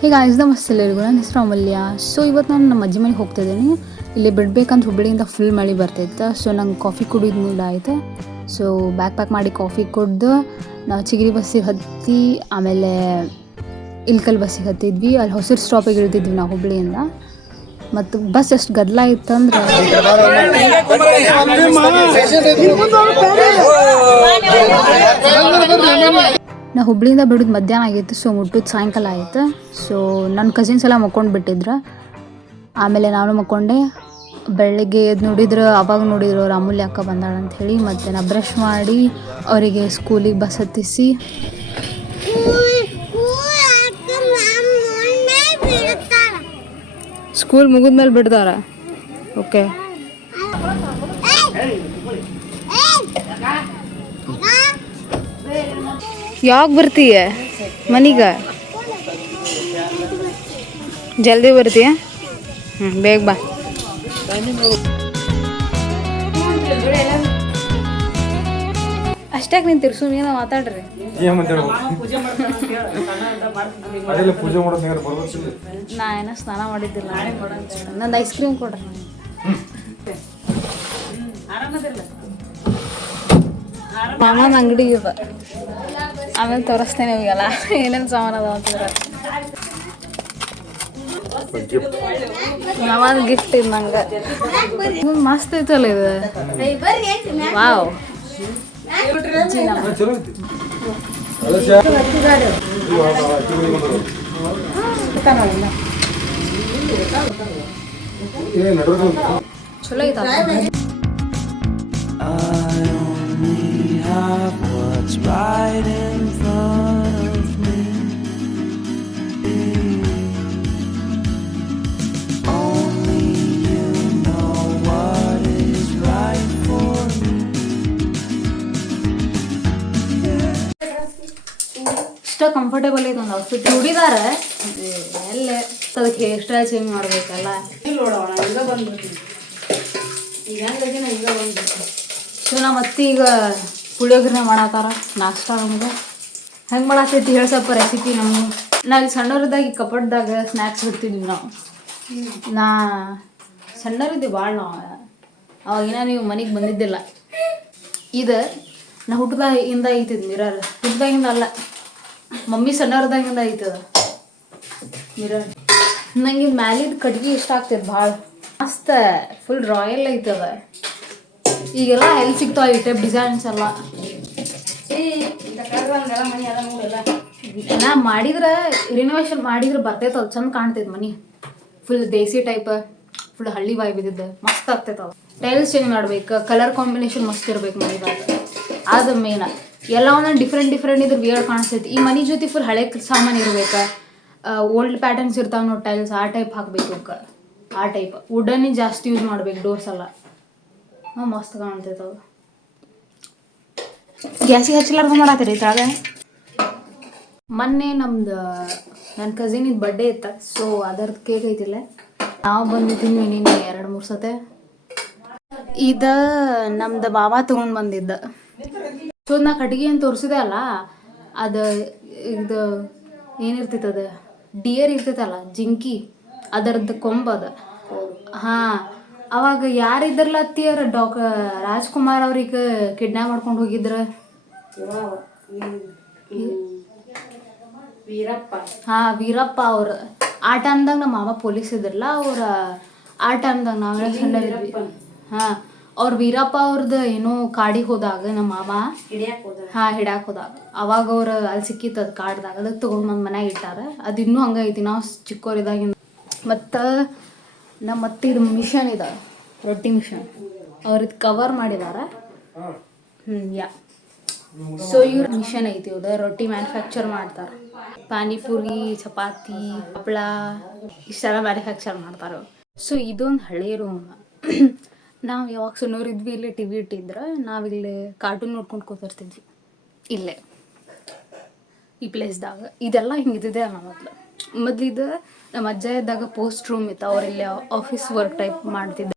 ಹೀಗೆ ಆಯ್ಸ್ ನಮಸ್ತೆ ಎಲ್ಲರಿಗೂ, ನನ್ನ ಹೆಸರು ಅಮೂಲ್ಯ. ಸೊ ಇವತ್ತು ನಾನು ನಮ್ಮ ಅಜ್ಜಿ ಮನೆಗೆ ಹೋಗ್ತಿದ್ದೀನಿ. ಇಲ್ಲಿ ಬಿಡಬೇಕಂತ ಹುಬ್ಬಳ್ಳಿಯಿಂದ ಫುಲ್ ಮಳೆ ಬರ್ತೈತೆ. ಸೊ ನಂಗೆ ಕಾಫಿ ಕುಡಿಯೋದು ಮೂಡ್ ಆಯಿತು. ಸೊ ಬ್ಯಾಗ್ ಪ್ಯಾಕ್ ಮಾಡಿ ಕಾಫಿ ಕುಡ್ದು ನಾವು ಚಿಗರಿ ಬಸ್ಸಿಗೆ ಹತ್ತಿ ಆಮೇಲೆ ಇಲ್ಕಲ್ ಬಸ್ಸಿಗೆ ಹತ್ತಿದ್ವಿ. ಅಲ್ಲಿ ಹೊಸೂರು ಸ್ಟಾಪಿಗೆ ಇಳಿದಿದ್ವಿ ನಾವು ಹುಬ್ಬಳ್ಳಿಯಿಂದ. ಮತ್ತು ಬಸ್ ಎಷ್ಟು ಗದ್ದಲ ಇತ್ತಂದ್ರೆ ನಾ ಹುಬ್ಬಳ್ಳಿಯಿಂದ ಬಿಡೋದು ಮಧ್ಯಾಹ್ನ ಆಗಿತ್ತು. ಸೊ ಮುಟ್ಟೋದು ಸಾಯಂಕಾಲ ಆಯಿತು. ಸೊ ನನ್ನ ಕಸಿನ್ಸ್ ಎಲ್ಲ ಮಕ್ಕೊಂಡು ಬಿಟ್ಟಿದ್ರು. ಆಮೇಲೆ ನಾನು ಮಕ್ಕೊಂಡೆ. ಬೆಳಗ್ಗೆ ಎದ್ದು ನೋಡಿದ್ರು, ಅವಾಗ ನೋಡಿದ್ರು ಅವ್ರು ಅಮೂಲ್ಯ ಅಕ್ಕ ಬಂದಾಳ ಅಂತ ಹೇಳಿ. ಮತ್ತು ನಾ ಬ್ರಷ್ ಮಾಡಿ ಅವರಿಗೆ ಸ್ಕೂಲಿಗೆ ಬಸ್ ಹತ್ತಿಸಿ ಸ್ಕೂಲ್ ಮುಗಿದ್ಮೇಲೆ ಬಿಡ್ತಾರ. ಓಕೆ, ಯಾವಾಗ ಬರ್ತೀಯ ಮನೀಗ? ಜಲ್ದಿ ಬರ್ತೀಯ? ಬೇಗ ಬಾ. ಅಷ್ಟಾಗ ನೀನು ತಿರ್ಸು, ಏನೋ ಮಾತಾಡ್ರಿ. ನಾ ಏನೋ ಸ್ನಾನ ಮಾಡಿದ್ದಿಲ್ಲ. ನಂದು ಐಸ್ ಕ್ರೀಮ್ ಕೊಡ್ರಿ. ಮಾಮನ ಅಂಗಡಿ ಇವ, ಆಮೇಲೆ ತೋರಿಸ್ತೇನೆ ಇವಾಗೆಲ್ಲ ಏನೇನು ಸಾಮಾನು ಅದಾವ ಅಂತಂದ್ರೆ. ಮಾಮನ ಗಿಫ್ಟ್ ಇದು ನಂಗೆ. ಮಸ್ತ್ ಐತಲ್ಲ ಇದು. ವಾವ್, ಚಲೋ ಐತ. What's right in front of me? Only you know what is right for me. ಇಷ್ಟ ಕಂಫರ್ಟೇಬಲ್ ಐತೆ ಒಂದು ಔಟ್ಫಿಟ್. ಹುಡಿದಾರ ಎಲ್ಲೇ ಅದಕ್ಕೆ ಹೇರ್ ಸ್ಟೈಲ್ ಚೇಂಜ್ ಮಾಡ್ಬೇಕಲ್ಲ. ಈಗ ಬಂದ್ಬಿಡ್ತೀನಿ, ಈಗ ಈಗ ಬಂದ್ಬಿಡ್ತೀನಿ. ಸೊ ನಾ ಮತ್ತೆ ಈಗ ಪುಳಿಯೋಗರೆ ಮಾಡತ್ತಾರ ನಾಷ್ಟ. ನಮ್ಗೆ ಹೆಂಗೆ ಮಾಡತ್ತೈತಿ ಹೇಳಿ ಸ್ವಲ್ಪ ರೆಸಿಪಿ. ನಮ್ಗೆ ನಾವು ಸಣ್ಣವ್ರದಾಗ ಈ ಕಪಡ್ದಾಗ ಸ್ನ್ಯಾಕ್ಸ್ ಬಿಡ್ತಿದ್ವಿ ನಾವು. ನಾ ಸಣ್ಣವ್ರಿದ್ದೆ ಭಾಳ. ನಾವು ಅವಾಗಿನ ನೀವು ಮನೆಗೆ ಬಂದಿದ್ದಿಲ್ಲ. ಇದು ನಾ ಹುಟ್ಟದಾಗಿಂದ ಐತಿದ್ ಮಿರರ್. ಹುಟ್ಟದಾಗಿಂದ ಅಲ್ಲ, ಮಮ್ಮಿ ಸಣ್ಣವ್ರದಾಗಿಂದ ಐತದ ಮಿರರ್. ನಂಗೆ ಮ್ಯಾಲಿದ ಕಟ್ಗೆ ಇಷ್ಟ ಆಗ್ತೈತೆ ಭಾಳ. ಮಸ್ತ್ ಫುಲ್ ರಾಯಲ್ ಐತದ. ಈಗೆಲ್ಲ ಎಲ್ಲಿ ಸಿಗ್ತಾವ ಈ ಟೈಪ್ ಡಿಸೈನ್ಸ್ ಎಲ್ಲ. ನಾ ಮಾಡಿದ್ರೆ ರಿನೋವೇಷನ್ ಮಾಡಿದ್ರೆ ಬರ್ತೈತೆ, ಅದು ಚಂದ ಕಾಣ್ತೈತೆ ಮನೆ. ಫುಲ್ ದೇಸಿ ಟೈಪ್, ಫುಲ್ ಹಳ್ಳಿ ವೈಬ್ ಇದ್ದಿದ್ದು ಮಸ್ತ್ ಆಗ್ತೈತೆ. ಅದು ಟೈಲ್ಸ್ ಚೇಂಜ್ ಮಾಡ್ಬೇಕು, ಕಲರ್ ಕಾಂಬಿನೇಷನ್ ಮಸ್ತ್ ಇರ್ಬೇಕು ಮನೆದಾಗ. ಅದು ಮೇನ. ಎಲ್ಲ ಒಂದೊಂದು ಡಿಫ್ರೆಂಟ್ ಇದ್ರೆ ವಿಯರ್ ಕಾಣಿಸ್ತೈತಿ. ಈ ಮನೆ ಜೊತೆ ಫುಲ್ ಹಳೆ ಸಾಮಾನು ಇರ್ಬೇಕು. ಓಲ್ಡ್ ಪ್ಯಾಟರ್ನ್ಸ್ ಇರ್ತಾವ ನೋಡಿ ಟೈಲ್ಸ್, ಆ ಟೈಪ್ ಹಾಕ್ಬೇಕು ಅವಕ್ಕೆ. ಆ ಟೈಪ್ ವುಡನ್ನೇ ಜಾಸ್ತಿ ಯೂಸ್ ಮಾಡ್ಬೇಕು ಡೋರ್ಸ್ ಎಲ್ಲ. ಮಸ್ತ್ ಕಾಣ್ತೈತೆ ಅದು. ಗ್ಯಾಸಿಗೆ ಹಚ್ಚಲಾರ್ದು ಮಾಡತ್ತೀರಿ ಇದ್ರಾಗ. ಮೊನ್ನೆ ನನ್ನ ಕಸಿನಿದ್ದು ಬರ್ಡೇ ಇತ್ತು. ಸೊ ಅದರದ್ದು ಕೇಕ್ ಐತಿಲ್ಲ. ನಾವು ಬಂದಿದ್ದೀನಿ ನೀನು 2-3 ಸತೆ. ಇದು ನಮ್ದು ಮಾವ ತೊಗೊಂಡು ಬಂದಿದ್ದ. ಸೊ ನಾ ಕಟ್ಟಿಗೆ ಏನು ತೋರಿಸಿದೆ ಅಲ್ಲ, ಅದು ಇದು ಏನಿರ್ತೈತೆ, ಅದು ಡಿಯರ್ ಇರ್ತೈತಲ್ಲ, ಜಿಂಕಿ, ಅದರದ್ದು ಕೊಂಬದು. ಹಾಂ, ಅವಾಗ ಯಾರಿದ್ರಲ್ಲ ಅತ್ತಿಯವ್ರ ರಾಜ್ಕುಮಾರ್ ಅವ್ರಿಗೆ ಕಿಡ್ನಾಪ್ ಮಾಡ್ಕೊಂಡು ಹೋಗಿದ್ರು. ವೀರಪ್ಪ. ಹಾಂ, ವೀರಪ್ಪ ಅವ್ರು. ಆ ಟೈಮ್ದಾಗ ನಮ್ಮ ಮಾಮ ಪೊಲೀಸ್ ಇದ್ರಲ್ಲ ಅವ್ರ. ಆ ಟೈಮ್ದಾಗ ನಾವೆಲ್ಲ ಸಣ್ಣರಿದ್ವಿ. ಹಾಂ, ಅವ್ರು ವೀರಪ್ಪ ಅವ್ರದ್ದು ಏನೋ ಕಾಡಿಗೆ ಹೋದಾಗ ನಮ್ಮ ಮಾಮ ಹಿಡ್ಯಾಕೆ ಹೋದಾಗ ಅವಾಗ ಅವ್ರು ಅಲ್ಲಿ ಸಿಕ್ಕಿತ್ತು ಅದು ಕಾಡ್ದಾಗ. ಅದಕ್ಕೆ ತೊಗೊಂಡ್ಬಂದು ಮನ್ಯಾಗ ಇಟ್ಟಾರ. ಅದು ಇನ್ನೂ ಹಂಗೆ ಐತಿ ನಾವು ಚಿಕ್ಕವರಿದ್ದಾಗಿಂದ. ಮತ್ತು ನಮ್ಮ ಇದು ಮಿಷನ್ ಇದೆ, ರೊಟ್ಟಿ ಮಿಷನ್. ಅವ್ರದ್ದು ಕವರ್ ಮಾಡಿದಾರ. ಯಾ. ಸೊ ಇವ್ರ ಮಿಷನ್ ಐತಿ, ಇವ್ದು ರೊಟ್ಟಿ ಮ್ಯಾನುಫ್ಯಾಕ್ಚರ್ ಮಾಡ್ತಾರೆ. ಪಾನಿಪುರಿ, ಚಪಾತಿ, ಹಪ್ಪಳ ಇಷ್ಟೆಲ್ಲ ಮ್ಯಾನುಫ್ಯಾಕ್ಚರ್ ಮಾಡ್ತಾರೆ. ಸೊ ಇದೊಂದು ಹಳೆ ರೂಮ್. ನಾವು ಯಾವಾಗ ಸಣ್ಣವರಿದ್ವಿ ಇಲ್ಲೇ ಟಿ ವಿ ಇಟ್ಟಿದ್ರೆ ನಾವಿಲ್ಲಿ ಕಾರ್ಟೂನ್ ನೋಡ್ಕೊಂಡು ಕೂತಿರ್ತಿದ್ವಿ ಇಲ್ಲೇ ಈ ಪ್ಲೇಸ್ದಾಗ. ಇದೆಲ್ಲ ಹಿಂಗಿದ್ದಿದೆ ಅಲ್ಲ ಮೊದಲಿದ್ದು. ನಮ್ಮ ಅಜ್ಜ ಇದ್ದಾಗ ಪೋಸ್ಟ್ ರೂಮ್ ಇತ್ತು, ಅವರಿಲ್ಲಿ ಆಫೀಸ್ ವರ್ಕ್ ಟೈಪ್ ಮಾಡ್ತಿದ್ದೆ.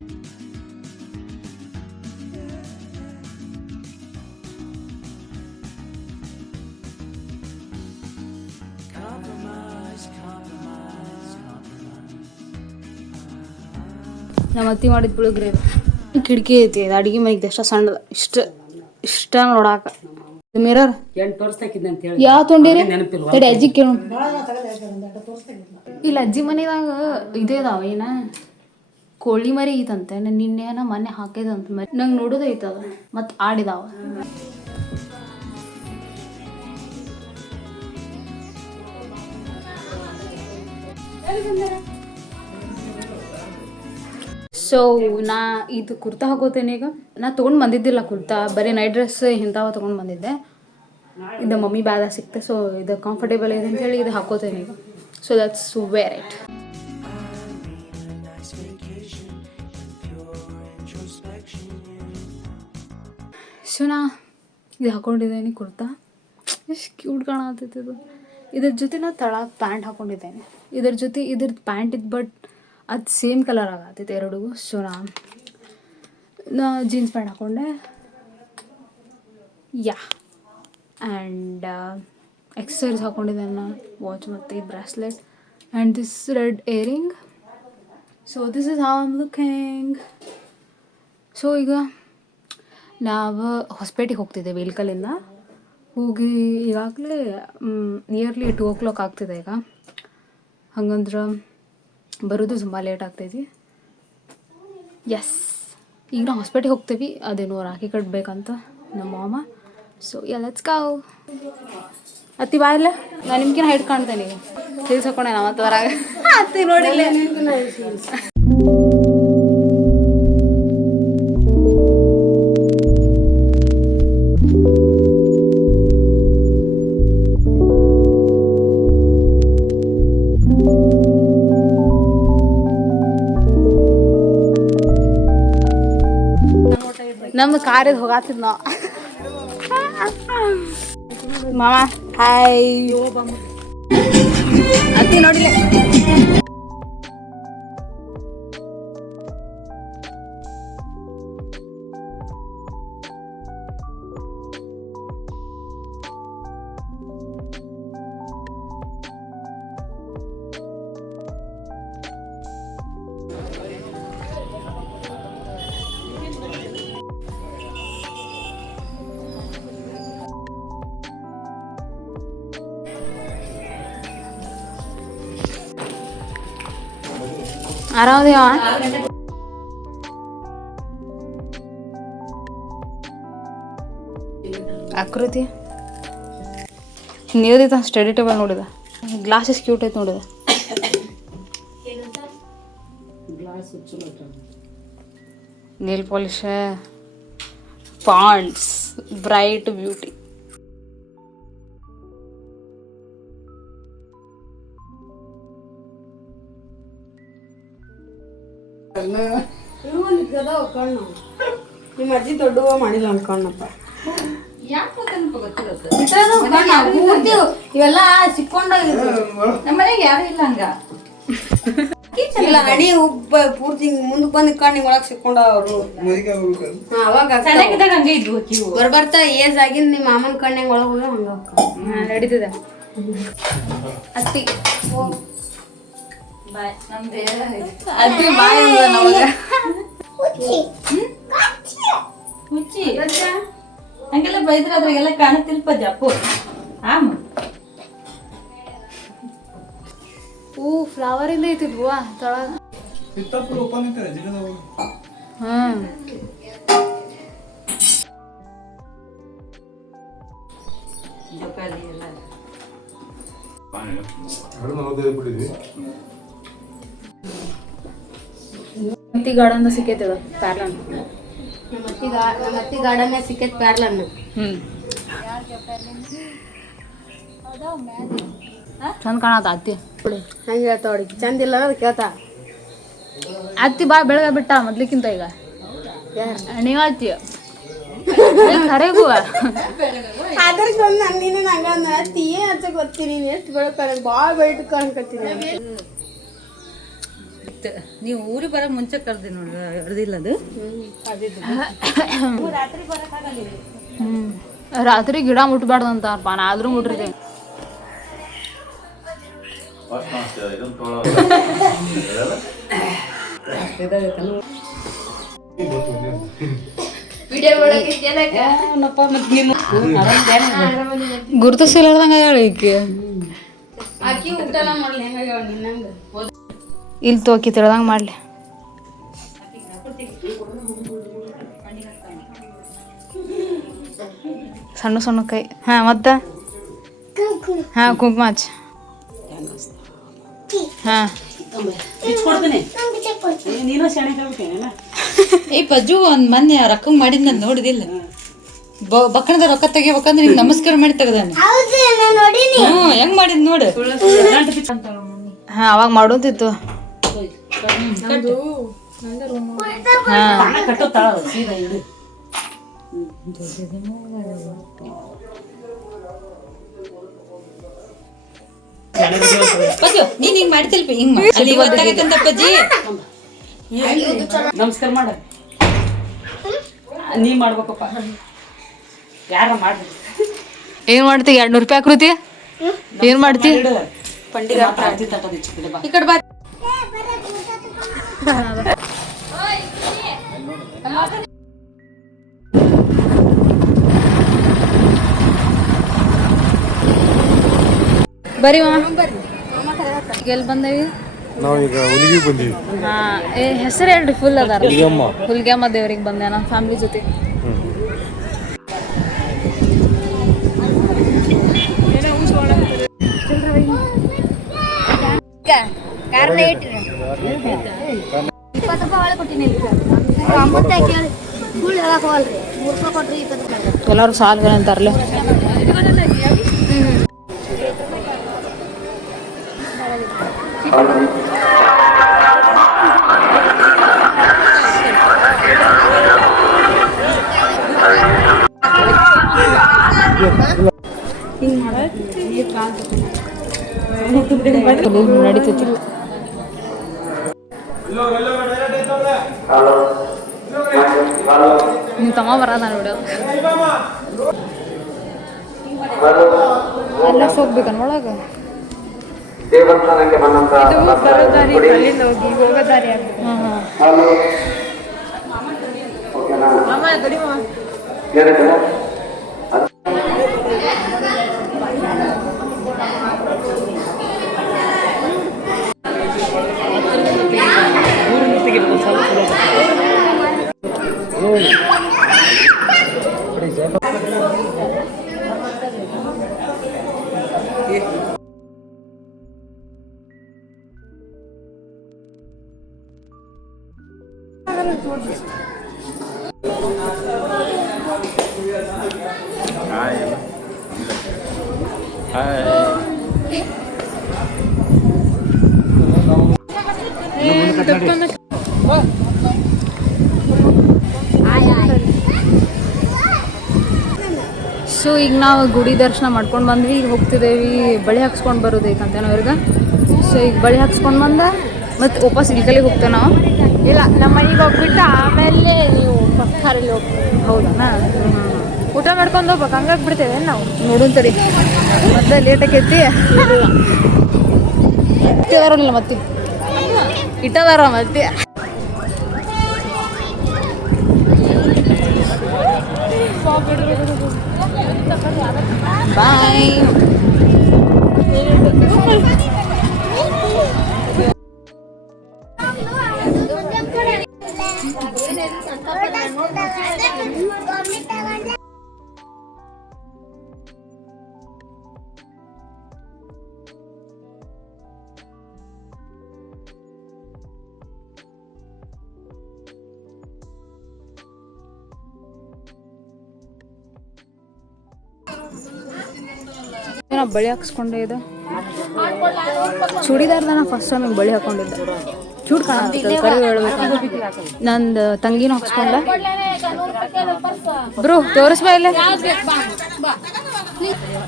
ನಮ್ಮ ಅತ್ತಿ ಮಾಡಿದ ಪುಳಿಯೋಗರೆ ಕಿಟಕಿ ಐತಿ ಅದು ಅಡುಗೆ ಮನೆಗೆ ಎಷ್ಟು ಸಣ್ಣದ ಇಷ್ಟ ನೋಡಾಕ ಮಿರರ್ ಯಾವ ತೊಗೊಂಡಿರಿ ತಡಿ ಅಜ್ಜಿ ಕೇಳು ಇಲ್ಲ ಅಜ್ಜಿ ಮನೆದಾಗ ಇದೇ ಅದಾವ ಏನ ಕೋಳಿ ಮರಿ ಐತಂತೆ ನಿನ್ನೆ ಮೊನ್ನೆ ಹಾಕಿದಂತ ಮರಿ ನಂಗೆ ನೋಡೋದೈತದ ಮತ್ತು ಆಡಿದಾವ ಸೊ ನಾ ಇದು ಕುರ್ತಾ ಹಾಕೋತೇನೆ ಈಗ ನಾ ತೊಗೊಂಡು ಬಂದಿದ್ದಿಲ್ಲ ಕುರ್ತಾ ಬರೀ ನೈಟ್ ಡ್ರೆಸ್ ಇಂಥವ ತೊಗೊಂಡು ಬಂದಿದ್ದೆ ಇದು ಮಮ್ಮಿ ಬ್ಯಾಗ ಸಿಕ್ತೆ ಸೊ ಇದು ಕಂಫರ್ಟೇಬಲ್ ಇದೆ ಅಂತೇಳಿ ಇದು ಹಾಕೋತೇನೆ ಈಗ so that's where it so ನಾ ಇದು ಹಾಕೊಂಡಿದ್ದೇನೆ ಕುರ್ತಾ ಎಷ್ಟು ಕ್ಯೂಟ್ ಕಾಣತೈತೆ ಇದು ಇದ್ರ ಜೊತೆ ನಾ ತಳಗೆ ಪ್ಯಾಂಟ್ ಹಾಕೊಂಡಿದ್ದೇನೆ ಇದ್ರ ಜೊತೆ ಇದ್ರದ್ದು ಪ್ಯಾಂಟ್ ಇದ್ದು ಬಟ್ ಅದು ಸೇಮ್ ಕಲರ್ ಆಗತ್ತೈತೆ ಎರಡಿಗೂ ಸೊ ನಾ ಜೀನ್ಸ್ ಪ್ಯಾಂಟ್ ಹಾಕ್ಕೊಂಡೆ ಯಾ ಆ್ಯಂಡ್ ಎಕ್ಸಸೈಸ್ ಹಾಕ್ಕೊಂಡಿದ್ದೇನೆ ನಾನು ವಾಚ್ ಮತ್ತು ಈ bracelet and this red earring so this is how I'm looking so ಈಗ ನಾವು ಹೊಸಪೇಟೆಗೆ ಹೋಗ್ತಿದ್ದೆ ವೇಲ್ಕಲ್ಲಿಂದ ಹೋಗಿ ಈಗಾಗಲೇ ನಿಯರ್ಲಿ 2 o'clock ಆಗ್ತಿದೆ ಈಗ ಹಂಗಂದ್ರೆ ಬರೋದು ತುಂಬ ಲೇಟ್ ಆಗ್ತೈತಿ ಎಸ್ ಈಗ ನಾವು ಹಾಸ್ಪಿಟ್ಲಿಗೆ ಹೋಗ್ತೀವಿ ಅದೇನೋ ರಾಖಿ ಕಟ್ಟಬೇಕಂತ ನಮ್ಮ ಮಾಮ ಸೊ ಲೆಟ್ಸ್ ಗೋ ಅತ್ತಿ ಬಾಯಿಲ್ಲ ನಾನು ನಿಮ್ಗಿನ ಹೈಟ್ ಕಾಣ್ತೇನೆ ಈಗ ಹೀಲ್ಸ್ ಹಾಕೊಂಡೆ ನಾವು ಮತ್ತು ಹೊರಗೆ ಅತ್ತಿ ನೋಡಿಲ್ಲ ನಮ್ದು ಕಾರಿದ್ದು ಹೋಗಾತಿದ್ ನಾವು ಮಾಮ ಹಾಯ್ ಅತ್ತಿ ನೋಡಿಲ್ಲ ಆರಾಮದೇವ ಆಕೃತಿ ನೀವ್ದೈತ ಸ್ಟಡಿ ಟೇಬಲ್ ನೋಡಿದ ಗ್ಲಾಸಸ್ ಕ್ಯೂಟ್ ಐತೆ ನೋಡಿದ nail polish Pond's bright beauty ನಿಮ್ಮ ಅಜ್ಜಿ ದೊಡ್ಡವ ಮಾಡಿಲ್ಲ ಅನ್ಕೊಂಡಪ್ಪ ಇವೆಲ್ಲ ಸಿಕ್ಕೊಂಡ ನಮ್ಮನೆಗೆ ಯಾರು ಇಲ್ಲ ಹಂಗ ಇಲ್ಲ ಅಡಿ ಉಬ್ಬ ಪೂರ್ತಿ ಮುಂದಕ್ಕೆ ಬಂದು ಕಣ್ಣಿ ಒಳಗೆ ಸಿಕ್ಕೊಂಡ ಅವರು ಅವಾಗ ಹಂಗೆ ಇದ್ವು ಬರ್ಬರ್ತಾ ಏಜ್ ಆಗಿಂದ ನಿಮ್ಮ ಮಾಮನ ಕಣ್ಣಿಗೆ ಒಳಗೆ ಹೋಗಿ ಹಂಗ ನಡೀತದೆ ಅತ್ತಿ ಅತ್ತಿ ಬಾಯ್ ಹುಚ್ಚಿ ಹಂಗೆಲ್ಲ ಬೈದ್ರೆ ಅದ್ರಾಗೆಲ್ಲ ಕಾಣುತ್ತಿಲ್ಪ ಜಪ್ಪು ಆಮ ಫ್ಲವರ್ ಇಂದ ಐತಿದ್ವಾ ತಳ ಜೋಕಾಲಿ ಎಲ್ಲ ಗಾರ್ಡನ್ ಸಿಕ್ಕೈತದ ಪ್ಯಾರ್ಲನ್ ನಮ್ಮ ಅತ್ತಿ ಗಾರ್ಡನ್ ಸಿಕ್ಕೈತ್ ಪ್ಯಾರ್ಲನ್ ಚಂದ ಕಾಣತ್ತ ಅತ್ತಿ ಹಂಗೆ ಹೇಳ್ತಾವ ಅವ್ರಿಗೆ ಚಂದ ಇಲ್ಲ ಅನ್ನೋದು ಕೇಳ್ತಾ ಅತ್ತಿ ಬಾ ಬೆಳಗ ಬಿಟ್ಟ ಮೊದ್ಲಿಕ್ಕಿಂತ ಈಗ ನೀವ ಅತ್ತಿ ಖರೆಗೂ ಅದ್ರ ಬಂದು ನೀನು ನಂಗ ಅತ್ತಿ ಏನ್ ಹಚ್ಚ ಗೊತ್ತೀನಿ ಎಷ್ಟು ಬೆಳಕ ಭಾಳ ಬೆಳಕ ಕಾಣ್ಕತ್ತೀನಿ ನೀವು ಊರಿಗೆ ಬರೋ ಮುಂಚೆ ಕರ್ದಿ ನೋಡ್ರಿ ಹಿಡ್ದಿಲ್ಲ ಅದು ರಾತ್ರಿ ಗಿಡ ಮುಟ್ಬಾರ್ದು ಅಂತಾರಪ್ಪ ನಾ ಆದ್ರೂ ಮುಟ್ರಿದೆ ಗುರುತಿಸಿಲ್ದಂಗ ಹೇಳಿ ಈಕೆ ಇಲ್ಲಿ ತೋಕಿ ತಿಳ್ದಂಗ ಮಾಡ್ಲಿ. ಸಣ್ಣ ಸಣ್ಣ ಕೈ. ಹಾ ಮತ್ತ ಹಾ ಕುಂಕುಮ ಹಚ್ಚ. ಹಾ ಏ ಪಜ್ಜು ಒಂದ್ ಮೊನ್ನೆ ರೊಕ್ಕ ಮಾಡಿದ್ ನಾನು ನೋಡಿದಿಲ್ಲ. ಬಕ್ಕಣದ ರೊಕ್ಕ ತೆಗಿಬೇಕಂದ್ರೆ ನಿಂಗೆ ನಮಸ್ಕಾರ ಮಾಡಿ ತೆಗ್ದಾನೆ. ಹೆಂಗ್ ಮಾಡಿದ್ ನೋಡು. ಹಾ ಅವಾಗ ಮಾಡೋದಿತ್ತು. ಪಜ್ಜು ನೀನ್ ಹಿಂಗ್ ಮಾಡ್ತಿಲ್ಪ ಹಿಂಗ್ ಅಲ್ಲಿ ಗೊತ್ತಾಗತ್ತಂತ ಪಜ್ಜಿ. ನಮಸ್ಕಾರ ಮಾಡ ನೀ ಮಾಡ್ಬೇಕಪ್ಪ. ಯಾರ ಮಾಡ್ರಿ. ಏನ್ ಮಾಡ್ತಿ? 200 ರೂಪಾಯಿ ಆಕೃತಿ ಏನ್ ಮಾಡ್ತಿ? ಈ ಕಡೆ ಬಾ. ಬರ್ರಿ ಮಾಮ. ಎಲ್ಲಿ ಬಂದೇವಿ? ನಾವೀಗ ಹುಲಿಗಿ ಬಂದೀವಿ. ಹಾ ಹೆಸರು ಹೇಳ್ರಿ. ಫುಲ್ ಅದಾರ. ಹುಲ್ಗೆಮ್ಮ ದೇವ್ರಿಗೆ ಬಂದೆ ನಮ್ಮ ಫ್ಯಾಮಿಲಿ ಜೊತೆ. ಎಲ್ಲಾರು ಸಾಲ ಅಂತಾರಲ್ಲ. ನಡೀತೈತಿ. ನಿಮ್ ತಮ್ಮ ಬರದ ನೋಡು. ಎಲ್ಲ ಹೋಗ್ಬೇಕನ್ ಒಳಗ. ದೇವಸ್ಥಾನಕ್ಕೆ ಬಂದಂತ ಬರೋದಾರಿ ಅಲ್ಲಿಂದ ಹೋಗಿ ಹೋಗೋದಾರಿ. ಸೊ ಈಗ ನಾವು ಗುಡಿ ದರ್ಶನ ಮಾಡ್ಕೊಂಡು ಬಂದ್ವಿ. ಈಗ ಹೋಗ್ತಿದ್ದೇವೆ ಬಳೆ ಹಾಕ್ಸ್ಕೊಂಡು ಬರೋದೈತಂತೆ ನಾವ್ರಿಗೆ. ಸೊ ಈಗ ಬಳೆ ಹಾಕ್ಸ್ಕೊಂಡು ಬಂದ ಮತ್ತು ವಾಪಸ್ ಇಲ್ಕಲ್ಲಿಗೆ ಹೋಗ್ತೇವೆ ನಾವು. ಇಲ್ಲ ನಮ್ಮ ಮನೆಗೆ ಹೋಗ್ಬಿಟ್ಟು ಆಮೇಲೆ ನೀವು ಪಕ್ಕದಲ್ಲಿ ಹೋಗ್ತೀವಿ. ಹೌದಾ? ಊಟ ಮಾಡ್ಕೊಂಡು ಹೋಗ್ಬೇಕು. ಹಂಗಾಗಿ ಬಿಡ್ತೇವೆ ನಾವು. ನೋಡುಂತರಿ ಮತ್ತೆ ಲೇಟ್ ಆಕೈತಿ. ಇಟ್ಟದಾರಲ್ಲ ಮತ್ತೆ ಇಟ್ಟದಾರ ಮತ್ತೆ. ಬಾಯ್. ನಾ ಬಳಿ ಹಾಕ್ಸ್ಕೊಂಡೆ. ಇದು ಚೂಡಿದಾರ್ದ ಫಸ್ಟ್ ಟೈಮ್ ಬಳಿ ಹಾಕೊಂಡಿದ್ದೆ. ಚೂಡ್ ಕಾಣತ್ತೆ ಕರೆ ಹೇಳ್ಬೇಕು. ನಂದು ತಂಗಿನೂ ಹಾಕ್ಸ್ಕೊಂಡ. ಬ್ರೋ ತೋರಿಸ್ಬಾ ಇಲ್ಲ.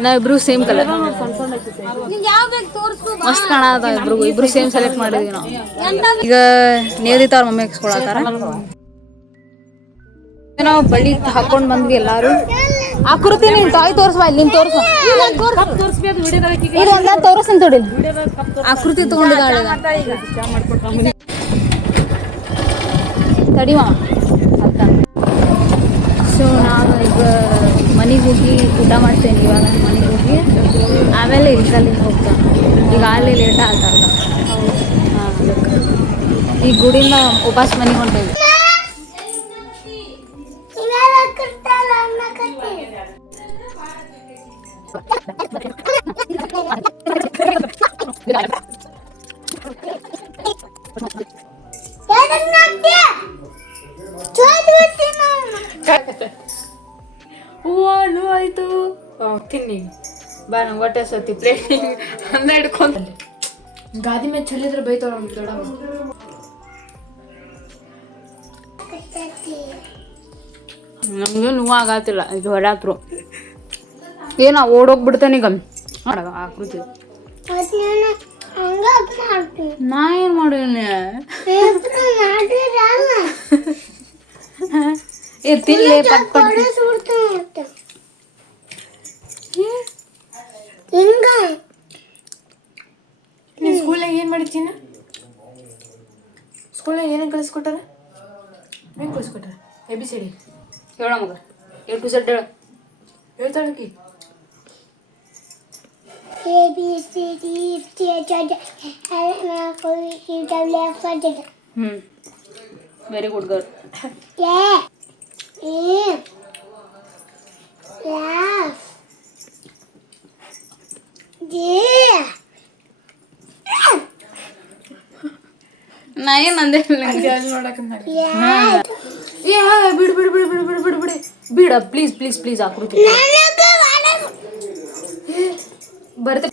ನಾವಿಬ್ರು ಸೇಮ್ ಕಲರ್ ಮಸ್ತ್ ಕಾಣದ. ಇಬ್ರು ಸೇಮ್ ಸೆಲೆಕ್ಟ್ ಮಾಡಿದ್ವಿ ನಾವು. ಈಗ ನೇದಿತ ಅವ್ರ ಮಮ್ಮಿ ಹಾಕ್ಸ್ಕೊಳತ್ತಾರ. ನಾವು ಬಳಿ ಹಾಕೊಂಡ್ ಬಂದ್ವಿ ಎಲ್ಲಾರು. ಆಕೃತಿ ನೀನ್ ತಾಯಿ ತೋರ್ಸ್ಬಾ. ಇಲ್ಲಿ ನೀನ್ ತೋರ್ಸ. ಇದು ಒಂದ ತೋರಿಸ್ತೀನಿ ತೊಡಿ. ಆಕೃತಿ ತಗೊಂಡಿದ್ದಾಳೆ. ತಡಿ ಮಾವ ಅಂತ. ಸೊ ನಾನು ಈಗ ಮನೆಗೆ ಹೋಗಿ ಊಟ ಮಾಡ್ತೇನೆ. ಇವಾಗ ಮನೆಗೆ ಹೋಗಿ ಆಮೇಲೆ ಇಲ್ಕಲ್ಲಿಂದ ಹೋಗ್ತಾನೆ. ಈಗ ಅಲ್ಲಿ ಲೇಟ್ ಆಗ್ತದ. ಹಾಂ, ಅದಕ್ಕೆ ಈ ಗುಡಿಯಿಂದ ಉಪಾಸ ಮನೆಗೆ ಹೊಂಟೇವಿ. ಹೂವು ಆಯ್ತು ತಿನ್ನಿ ಬಾ. ನಂಗೆ ಹೊಟ್ಟೆ ಸತಿ ಪ್ಲೇಟ್ ಅಂದ ಹಿಡ್ಕೊಂಡು ಗಾದಿ ಮೇಲೆ ಚೆಲ್ಲಿದ್ರೆ ಬೈತಾವ ನಮ್ಗೆ ದೊಡ್ಡ. ನಮ್ಗೆ ನೋವು ಆಗತ್ತಿಲ್ಲ. ಇದು ಹೊಡ್ಯಾತ್ರು ಏನ ಓಡೋಗ್ಬಿಡ್ತಾನೆ ಈಗ ಆಕೃತಿ. ನಾ ಏನ್ ಮಾಡೀನಿ ತಿನ್ಲಿ ಪಟ್ ಪಟ್. ನೀನು ಸ್ಕೂಲ್ನಾಗ ಏನು ಮಾಡಿದ್ದೀನ? ಸ್ಕೂಲ್ನಾಗ ಏನೇನು ಕಲಿಸ್ಕೊಟ್ಟಾರ? ಏನು ಕಲಿಸ್ಕೊಟ್ಟಾರ? ABCD ಹೇಳ ಮಗ, A to Z ಹೇಳ. ಹೇಳ್ತಾಳಕಿ ವೆರಿ ಗುಡ್ ಗರ್ಲ್. ನಾ ಏನ್ ಅಂದೆ ಬಿಡು ಬಿಡು ಬಿಡು ಬಿಡು ಬಿಡು ಬಿಡು ಬಿಡು ಬಿಡ ಪ್ಲೀಸ್ ಪ್ಲೀಸ್ ಪ್ಲೀಸ್ ಆಕೃತಿ ಬರ್ತೆ.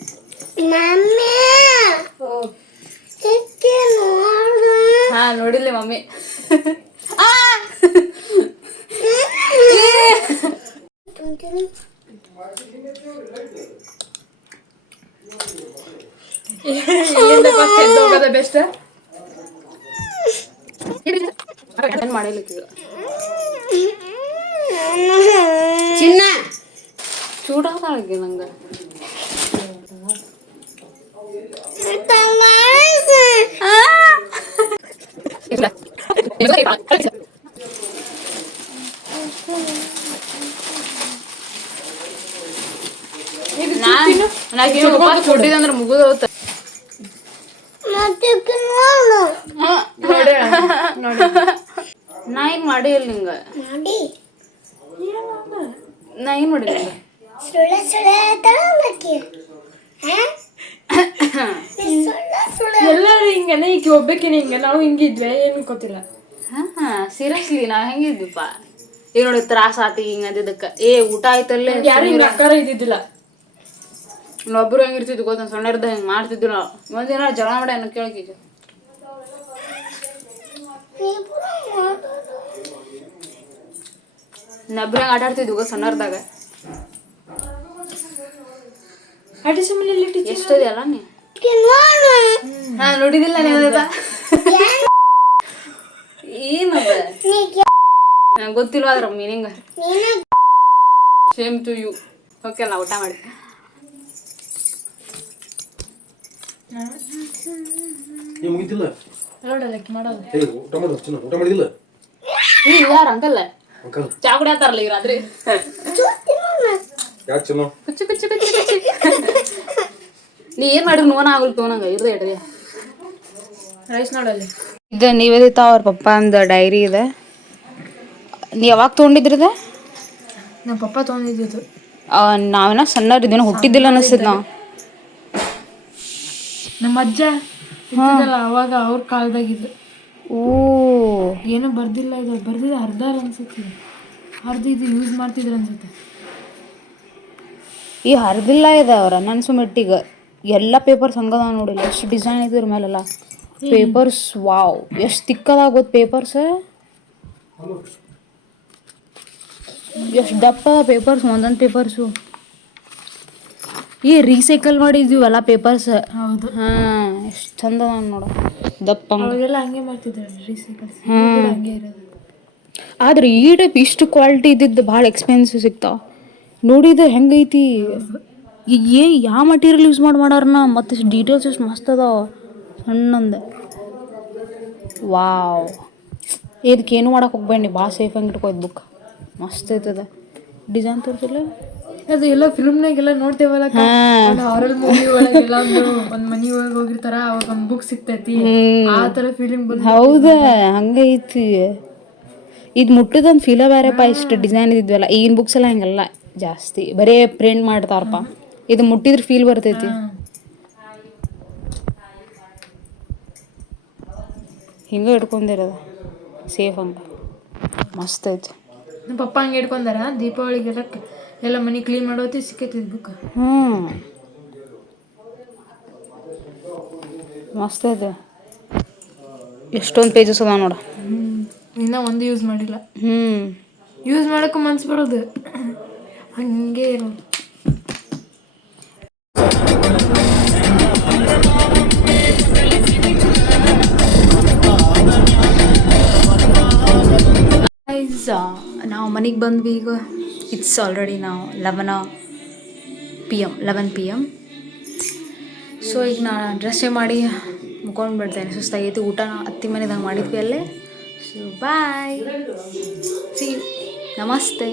ಹಾ ನೋಡಿಲ್ಲ ಮಮ್ಮಿ. ಬೆಸ್ಟ್ ಮಾಡಿಲಿಕ್ಕೆ ಚಿನ್ನ ಚೂಡಾದಾಳಿಗೆ ನಂಗೆ. ಕೊಟ್ಟಿದಂದ್ರೆ ಮುಗಿದ ಹೋತ. ನಾ ಏನ್ ಮಾಡಿ ಇಲ್ಲ ನಿಂಗ. ನಾ ಏನ್ ಮಾಡಿಲ್ಲ ನಿಂಗ. ಎಲ್ಲರೂ ಹಿಂಗನೆ ಈಕೆ ಒಬ್ಬಾಕಿನ ಹಿಂಗೆ ನಾವು ಹಿಂಗಿದ್ವಿ ಏನು ಗೊತ್ತಿಲ್ಲ. ಹಾ ಸೀರಿಯಸ್ಲಿ ನಾವ್ ಹೆಂಗಿದ್ವಿಪ್ಪ. ಈಗ ನೋಡಿ ತ್ರಾಸ ಆತಿ ಹಿಂಗ ಅಂದಿದ್ದಕ್ಕ. ಊಟ ಆಯ್ತಲ್ಲೇ ಯಾರು ಹಿಂಗೆ ಅಕ್ಕಾರ ಇದ್ದಿದ್ದಿಲ್ಲ. ಇನ್ನೊಬ್ರು ಹೆಂಗಿರ್ತಿದ್ವಿ ಗೊತ್ತ, ಸಣ್ಣ ಇರ್ದ ಹೆಂಗ್ ಮಾಡ್ತಿದ್ವಿ ನಾವು. ಒಂದಿನ ಜಗಳ ಮಾಡಿ ಅನ್ನೋ ಕೇಳಕೀಗ ನಬ್ರ ಆಟ ಆಡ್ತಿದ್ವಿ ಸಣ್ಣರ್ದಾಗ. ಎಷ್ಟದ ಅಲ್ಲ ನೀ ಹಾ ನೋಡಿದಿಲ್ಲ ನೀವದ ಏನದ ನಂಗೆ ಗೊತ್ತಿಲ್ವ ಅದ್ರ meaning. Same to you. Okay ಅಲ್ಲ ಊಟ ಮಾಡಿ. ಮುಗಿತಿಲ್ಲ ನೋಡಲ್ಲಕ್ಕೆ ಮಾಡೋದು ಊಟ ಮಾಡಿದಿಲ್ಲ. ಯಾರ ಅಂಕಲ್ಲ ಚಾ ಕುಡಿಯತ್ತಾರಲ್ಲ ಈಗ ರಾತ್ರಿ. ಯಾಕೆ ಚೆನ್ನ ಕುಚ್ಚು ಕುಚ್ಚು ಕುಚ್ಚು ಕುಚ್ಚು ನೀ ಏನ್ ಮಾಡಿದ್ರು ನೋನ ಆಗಲ್ತು ನಂಗೆ. ಇರ್ದ ಹೇಳ್ರಿ ರೈಸ್ ನೋಡಲ್ಲಿ. ಇದು ನಿವೇದಿತ ಅವ್ರ ಪಪ್ಪ ಅಂದ ಡೈರಿ ಇದೆ. ನೀ ಯಾವಾಗ ತೊಗೊಂಡಿದ್ರದ? ನಮ್ಮ ಪಪ್ಪ ತೊಗೊಂಡಿದ್ದು. ನಾವೇನ ಸಣ್ಣರಿದ್ದೇನೋ ಹುಟ್ಟಿದ್ದಿಲ್ಲ ಅನಿಸ್ತದ. ನಾವು ನಮ್ಮ ಅಜ್ಜ ಇದ್ದಿದ್ದಲ್ಲ ಅವಾಗ ಅವ್ರ ಕಾಲದಾಗಿದ್ದು. ಓ ಏನೂ ಬರ್ದಿಲ್ಲ. ಇದು ಬರ್ದಿದ್ದು ಅರ್ಧ ಅನ್ಸುತ್ತೆ. ಅರ್ಧ ಇದು ಯೂಸ್ ಮಾಡ್ತಿದ್ರು ಅನ್ಸುತ್ತೆ. ಈ ಹರಿದಿಲ್ಲ ಇದೆ ಅವ್ರ ನನ್ಸು ಮೆಟ್ಟಿಗೆ ಎಲ್ಲ ಪೇಪರ್ಸ್ ಹಂಗದ ನೋಡಿಲ್ಲ. ಎಷ್ಟು ಡಿಸೈನ್ ಇದ್ರ ಮೇಲೆಲ್ಲ ಪೇಪರ್ಸ್. ವಾವ್ ಎಷ್ಟು ತಿಕ್ಕದಾಗ ಗೊತ್ತು ಪೇಪರ್ಸ್. ಎಷ್ಟು ದಪ್ಪ ಪೇಪರ್ಸ್ ಒಂದೊಂದು ಪೇಪರ್ಸು. ಈ ರೀಸೈಕಲ್ ಮಾಡಿದ್ವಿ ಎಲ್ಲ ಪೇಪರ್ಸ್. ಹೌದು. ಹಾಂ ಎಷ್ಟು ಚಂದ ನೋಡು ದಪ್ಪ. ಅವಾಗೆಲ್ಲ ಹಂಗೆ ಮಾಡ್ತಿದ್ರು ರೀಸೈಕಲ್ಸ್. ಹಂಗೆ ಇರೋದು. ಆದ್ರೆ ಈ ಟೈಪ್ ಇಷ್ಟು ಕ್ವಾಲಿಟಿ ಇದ್ದಿದ್ದು ಭಾಳ ಎಕ್ಸ್ಪೆನ್ಸಿವ್ ಸಿಗ್ತಾವ. ನೋಡಿದ ಹೆಂಗೈತಿ ಯಾವ ಮಟೀರಿಯಲ್ ಯೂಸ್ ಮಾಡ್ಯಾರನ. ಮತ್ತು ಡೀಟೇಲ್ಸ್ ಎಷ್ಟು ಮಸ್ತ್ ಅದಾವ ಸಣ್ಣಂದ. ವಾವ್ ಇದಕ್ಕೆ ಏನು ಮಾಡಕ್ಕೆ ಹೋಗ್ಬೇಡಿ, ಭಾಳ ಸೇಫ್ ಹಂಗೆ ಇಟ್ಕೋಯ್ದು ಬುಕ್. ಮಸ್ತ್ ಐತದ ಡಿಸೈನ್ ತೋರಿಸಿಲ್ಲ. ಅದು ಎಲ್ಲ ಫಿಲ್ಮ್ನಾಗೆಲ್ಲ ನೋಡ್ತೇವಲ್ಲ, ಹಾರರ್ ಮೂವಿ ಒಳಗೆಲ್ಲ ಒಂದು ಮನಿ ಒಳಗೆ ಹೋಗಿರ್ತಾರ, ಅವಾಗ ಒಂದು ಬುಕ್ ಸಿಗ್ತೈತಿ, ಆ ಥರ ಫೀಲಿಂಗ್ ಬಂದು. ಹೌದಾ, ಹಂಗೈತಿ. ಇದು ಮುಟ್ಟದಂದು ಫೀಲ ಬೇರೆಪ್ಪ. ಇಷ್ಟು ಡಿಸೈನ್ ಇದ್ವಲ್ಲ, ಈಗಿನ ಬುಕ್ಸ್ ಎಲ್ಲ ಹಂಗಲ್ಲ, ಜಾಸ್ತಿ ಬರೀ ಪ್ರಿಂಟ್ ಮಾಡ್ತಾರಪ್ಪ. ಇದು ಮುಟ್ಟಿದ್ರೆ ಫೀಲ್ ಬರ್ತೈತಿ. ಹಿಂಗೆ ಇಟ್ಕೊಂಡಿರೋದು ಸೇಫ್ ಹಂಗೆ ಮಸ್ತ್ ಐತಿ. ನಮ್ಮ ಪಪ್ಪ ಹಂಗೆ ಇಟ್ಕೊಂಡಾರ, ದೀಪಾವಳಿಗೆಲ್ಲ ಎಲ್ಲ ಮನೆ ಕ್ಲೀನ್ ಮಾಡೋತಿ ಸಿಕ್ಕೈತಿ ಬುಕ್. ಮಸ್ತ್ ಐತೆ. ಎಷ್ಟೊಂದು ಪೇಜಸ್ ಅದಾವ ನೋಡ. ಇನ್ನೂ ಒಂದು ಯೂಸ್ ಮಾಡಿಲ್ಲ. ಯೂಸ್ ಮಾಡೋಕ್ಕೂ ಮನ್ಸು ಬರೋದು ಹಂಗೆ ಇರೋದು. ನಾವು ಮನೆಗೆ ಬಂದ್ವಿ ಈಗ. ಇಟ್ಸ್ ಆಲ್ರೆಡಿ ನಾವು 11 PM. ಸೊ ಈಗ ನಾನು ಡ್ರೆಸ್ಸೇ ಮಾಡಿ ಮುಕ್ಕೊಂಡು ಬಿಡ್ತೇನೆ, ಸುಸ್ತಾಗೈತಿ. ಊಟ ಅತ್ತಿ ಮನೆದಾಗ ಮಾಡಿದ್ವಿ ಅಲ್ಲೇ. ಸೊ ಬಾಯ್, ಸಿ ಯು, ನಮಸ್ತೆ.